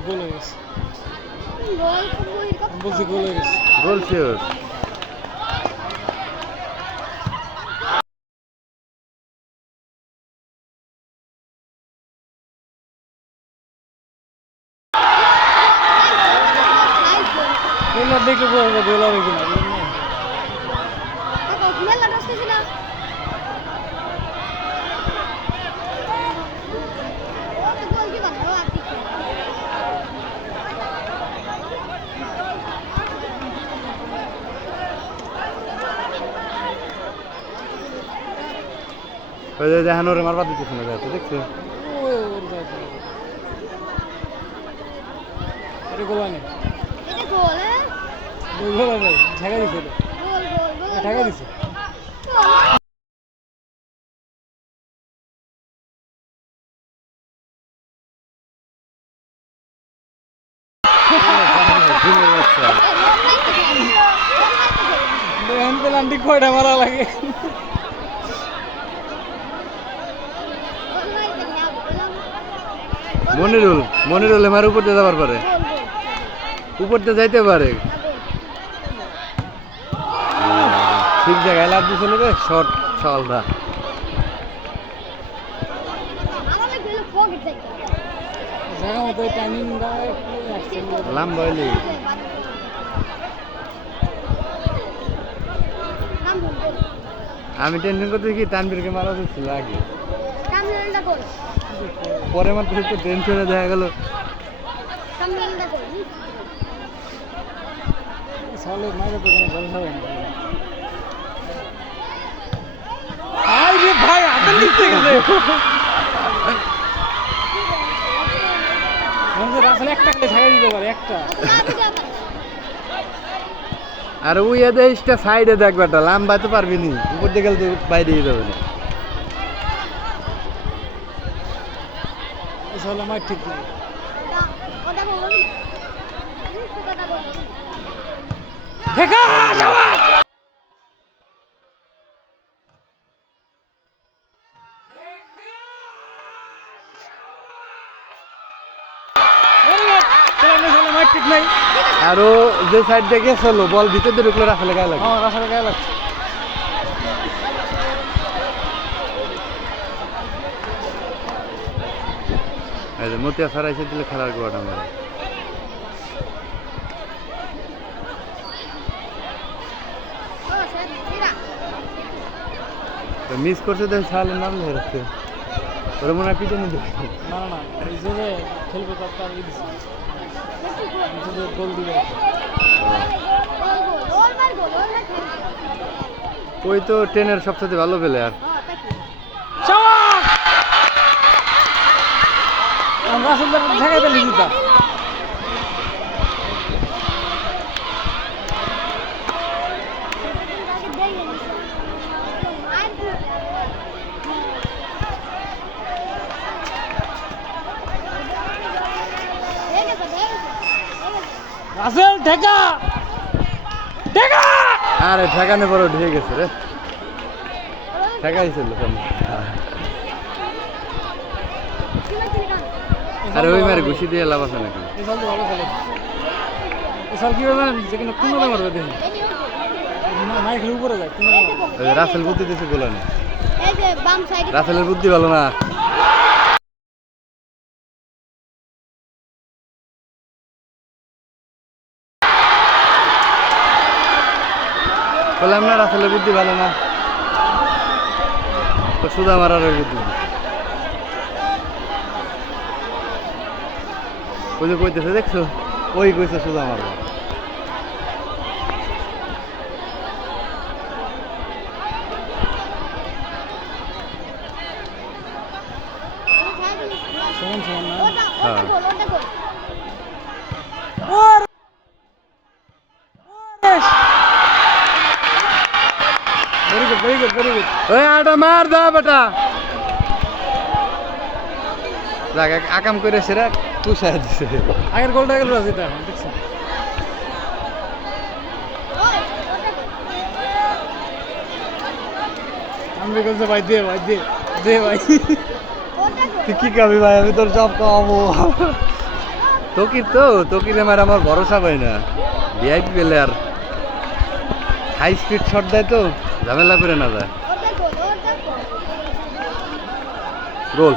গোল হয়ে গেছে বলছি গোল হয়ে গেছে গোল শিওর দেখলে গোল হবে কিনা ওই যে দেখেন ওরে মারবার দিতেছে না যাচ্ছে দেখছো এটা গোল হয়নি গোল হয় ঢাকা দিছে ঢাকা দিছে পেনাল্টি কয়টা মারা লাগে মনিরুল আমার উপর দিয়ে যাবার পারে উপর দিয়ে যাইতে পারে ঠিক জায়গায় লাভ দিছিল রে শর্ট চালটা জায়গা মতো টাইমিং লম্বা হইলি আমি টেনশন করতে কি তানবীরকে মারা যাচ্ছিল আগে পরে মাত্র একটু টেনশনে দেখা গেল সালে মাইরে তো কোনো বল হবে না ভাই আতন দিতে গেছে আসলে একটা করে ঢাকা দিতে পারে একটা আর ওই এদেশটা সাইডে দেখবাটা লম্বা তো পারবি নি উপর দিকে গেলে তো বাইরে যাবে না আসলে আমার ঠিক নাই ঢাকা ঠিক নাই আরো যে সাইড দিয়ে গেছিল বল ভিতর দিয়ে ঢুকলে রাখালে গায়ে লাগে রাখালে গায়ে লাগছে মতিয়া সারাইছে দিলে খেলার গোয়াটা মারে মিস করছে তো সালের নাম ধরে রাখছে ওরা মনে হয় পিছনে দেখে না না এই যে খেলবে তার দিচ্ছে গোল দিবে ওই তো ট্রেনের সবচেয়ে ভালো প্লেয়ার আমরা আসলে ঢাকাতে লিখিতাম রাসেল ঢাকা ঢাকা আরে ঠেকানো পরে ঢেকে গেছে রে ঠেকাইছিল সামনে আরে ওই মারে ঘুষি দিয়ে লাভ আছে নাকি এসব তো ভালো খেলে এসব কি হবে যেখানে কোনো মারবে দেখি না খেলে উপরে যায় কোনো রাসেল বুদ্ধি দিতে বলে না রাসেলের বুদ্ধি ভালো না বললাম না রাসেলের বুদ্ধি ভালো না তো সুদা মারার বুদ্ধি ওই যে কইতেছে দেখছো ওই কইছে সুদা মারবা হ্যাঁ very good. ওই আটা মার দা বেটা দেখ আকাম করে সেরা তুষায় দিছে আগের গোলটা গেল রাজিতা দেখছ আমি বলছি ভাই দে ভাই তুই কি খাবি ভাই আমি তোর সব খাওয়াবো তকির তকির আমার ভরসা পাই না VIP player high speed shot দেয় তো ঝামেলা করে না যায় গোল